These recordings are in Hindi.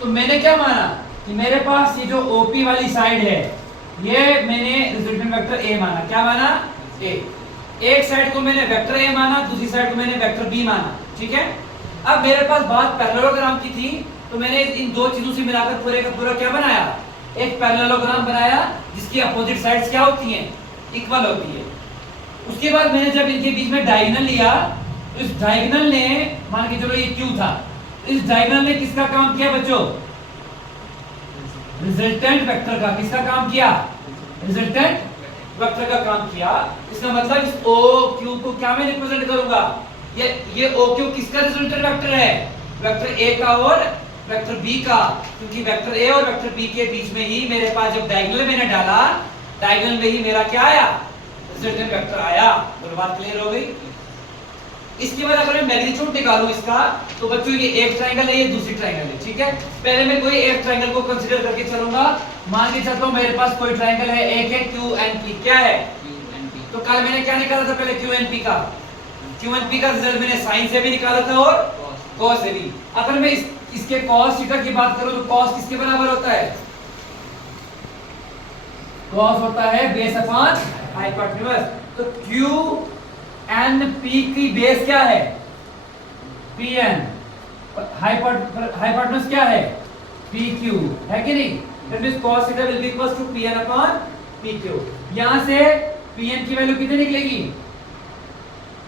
तो मैंने क्या माना कि मेरे पास ये जो ओपी वाली साइड है ये मैंने रिजल्टेंट वेक्टर ए माना। क्या माना? ए। एक साइड को मैंने वेक्टर ए माना, दूसरी साइड को मैंने वेक्टर बी माना। ठीक है। अब मेरे पास बात पैरेललोग्राम की थी, तो मैंने इन दो चीजों से मिलाकर पूरे का पूरा क्या बनाया? एक पैरेललोग्राम बनाया जिसकी अपोजिट साइड्स क्या होती हैं? इक्वल होती है। उसके बाद मैंने जब इनके बीच में डायगोनल लिया तो इस डायगोनल ने, मान के चलो ये क्यू था, इस डायगोनल ने किसका काम किया बच्चों? रिजल्टेंट वेक्टर का। किसका काम किया? रिजल्टेंट वेक्टर का काम किया। इसका मतलब इस ओ क्यू को क्या मैं रिप्रेजेंट करूंगा? ये ओ क्यू किसका रिजल्टेंट वेक्टर है? वेक्टर ए का और वेक्टर बी का। क्योंकि वेक्टर ए और वेक्टर बी के बीच में ही मेरे पास जब डायगोनल मैंने डाला, डायगोनल में ही मेरा क्या आया? रिजल्टेंट वेक्टर आया। तो बात क्लियर हो गई। इसके बाद अगर मैं मैग्नीट्यूड निकालूं इसका, तो बच्चों ये एक ट्रायंगल है, ये दूसरी ट्रायंगल है। ठीक है। पहले मैं कोई एक ट्रायंगल को कंसीडर करके चलूंगा। मान के चलता हूं मेरे पास कोई ट्रायंगल है, एक है क्यू एंड पी। क्या है? तो कल मैंने क्या निकाला था? पहले क्यू एंड पी का। क्यू एंड पी का रिजल्ट मैंने साइन से भी निकाला था और कॉस से भी। अगर मैं इसके कॉस थीटा की बात करूं तो कॉस किसके बराबर होता है? कॉस होता है बेस अपॉन हाइपोटेन्यूज। तो क्यू एन पी की बेस क्या है? P N. हाइपोटेन्यूज क्या है? P Q. है कि नहीं? That means cos theta will be equal to P N upon P Q. यहां से पी एन की वैल्यू कितनी निकलेगी?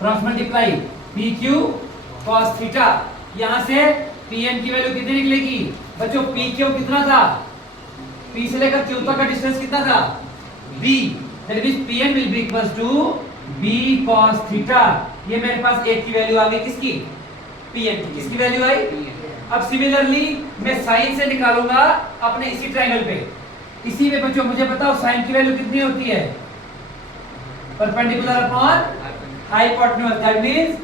Cross multiply P Q cos theta. यहां से पी एन की वैल्यू कितनी निकलेगी बच्चों? पी क्यू कितना था? पी से लेकर क्यू तक का डिस्टेंस कितना था? b। That means P N will be equal to b cos theta. ये मेरे पास एक की वैल्यू आ गई। किसकी? पी एन की। किसकी वैल्यू आई? अब सिमिलरली मैं साइन से निकालूंगा अपने इसी ट्रायंगल पे। इसी में बच्चों मुझे बताओ साइन की वैल्यू कितनी होती है? Perpendicular upon hypotenuse. That means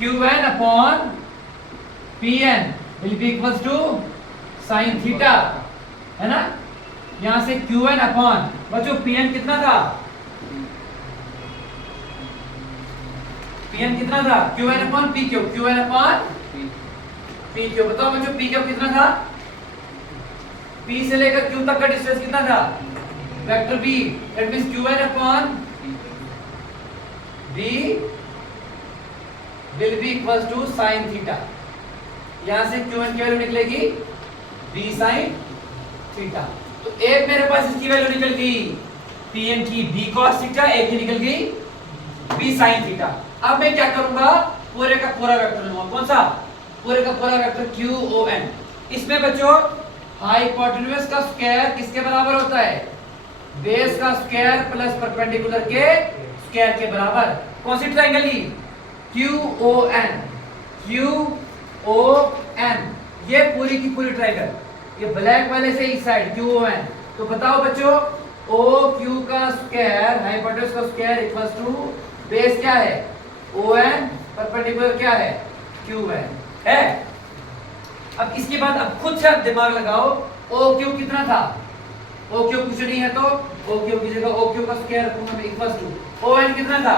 qn upon pn will be equal to sin theta. है ना? यहां से qn अपॉन बच्चों pn कितना था? pn कितना था? qn upon pq। qn upon pq। बताओ बच्चों pq कितना था? p से लेकर q तक का डिस्टेंस कितना था? Vector b। That means qn upon b will be equal to sin theta. यहां से qn की वैल्यू निकलेगी b sin थीटा। तो एक मेरे पास इसकी वैल्यू निकल गई pn की b cos थीटा, एक की निकल गई b sin थीटा। अब मैं क्या करूंगा? पूरे का पूरा वेक्टर लूंगा। कौन सा? पूरे का पूरा वेक्टर QON। इसमें बच्चों हाइपोटेन्यूज का स्क्वायर किसके बराबर होता है? बेस का स्क्वायर प्लस परपेंडिकुलर के स्क्वायर के बराबर। कौन सी ट्रायंगल ही? QON। QON ये पूरी की पूरी ट्रायंगल, ये ब्लैक वाले से इस साइड QON। तो बताओ बच्चों OQ का स्क्वायर हाइपोटेन्यूज का स्क्वायर इक्वल्स टू बेस क्या है? ON, परपेंडिकुलर क्या है? QN है। अब इसके बाद अब खुद से आप दिमाग लगाओ। OQ कितना था? OQ कुछ नहीं है तो OQ की जगह OQ का स्क्वायर रखूंगा मैं इक्वल्स टू ON कितना था?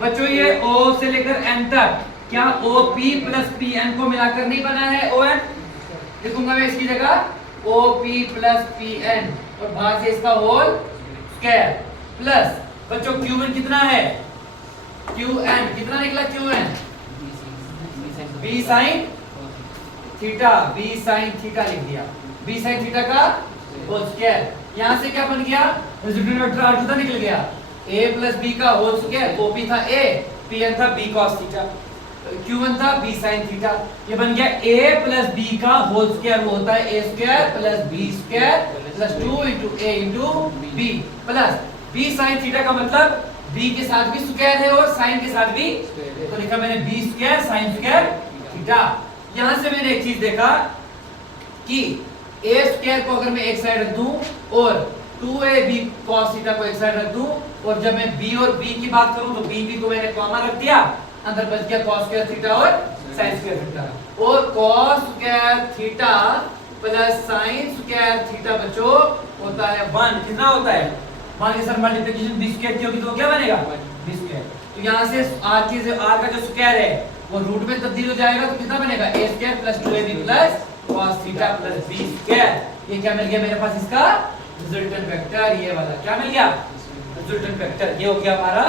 बच्चों ये O से लेकर N तक क्या OP प्लस PN को मिलाकर नहीं बना है ON? लिखूंगा मैं इसकी जगह OP प्लस PN और बाहर से इसका होल स्क्वायर प्लस बच्चों QN कितना है? QN कितना निकला? QN b sin theta. b sin theta लिख दिया। b sin थीटा का होल स्क्वायर। यहां से क्या बन गया? रिजल्टेंट वेक्टर r कितना निकल गया? a प्लस b का होल स्क्वायर। OP था a, pn था b cos थीटा, q1 था b sin थीटा। ये बन गया a प्लस b का होल स्क्वायर। वो होता है a square plus b square plus 2 into a into b plus b sin theta का मतलब b के साथ भी स्क्वायर है और sin के साथ भी, तो लिखा मैंने b square sin square theta. यहां से मैंने एक चीज देखा कि a स्क्वायर को अगर मैं एक साइड रख दूं और 2ab cos थीटा को एक साइड रख दूं और जब मैं b और b की बात करूं तो b को मैंने कॉमन रख दिया, अंदर बच गया cos स्क्वायर थीटा और sin स्क्वायर थीटा। और cos square theta plus sin square theta बच्चों होता है 1। कितना होता है? मान लीजिए सर मल्टीप्लिकेशन b स्क्वायर की होगी तो क्या बनेगा? b square. तो यहां से r का जो स्क्वायर है वो रूट में तब्दील हो जाएगा तो कितना बनेगा? a square plus 2ab plus cos theta plus b square. ये क्या मिल गया मेरे पास इसका रिजल्टेंट वेक्टर, ये वाला क्या मिल गया रिजल्टेंट वेक्टर। ये हो गया हमारा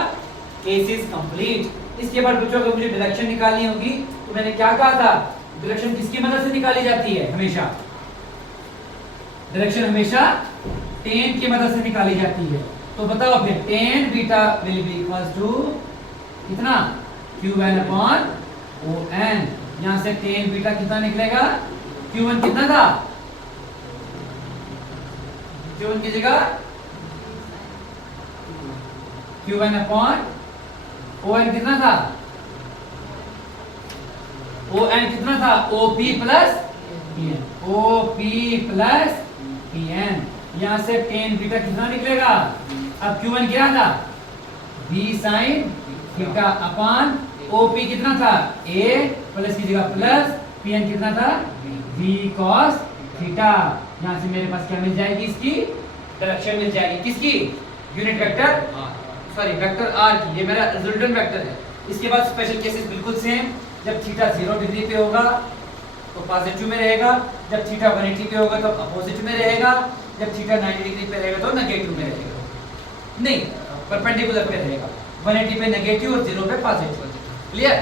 केस इज कंप्लीट। इसके बाद बच्चों अगर मुझे डायरेक्शन निकालनी होगी तो मैंने क्या कहा था, डायरेक्शन किसकी मदद से निकाली जाती है, हमेशा डायरेक्शन हमेशा tan की मदद से निकाली जाती है। तो बताओ फिर tan beta will be equals to कितना q1 अपॉन ON। यहां से tan बीटा कितना निकलेगा, q1 कितना था, q1 की जगह q1 अपॉन ON कितना था, ON कितना था OP plus PN, OP plus PN। यहां से tan बीटा कितना निकलेगा, अब q1 क्या था b sin theta upon OP कितना था a प्लस की जगह प्लस PN कितना था v cos थीटा। यहां से मेरे पास क्या मिल जाएगी, इसकी डायरेक्शन मिल जाएगी, किसकी unit vector sorry vector r की। ये मेरा रिजल्टेंट वेक्टर है। इसके बाद स्पेशल केसेस बिल्कुल सेम, जब थीटा 0 डिग्री पे होगा तो पॉजिटिव में रहेगा, जब थीटा 180 पे होगा तो अपोजिट में रहेगा, जब थीटा 90 डिग्री पे रहेगा तो नेगेटिव में रहेगा, नहीं परपेंडिकुलर पे रहेगा, 180 पे नेगेटिव और 0 पे पॉजिटिव। क्लियर।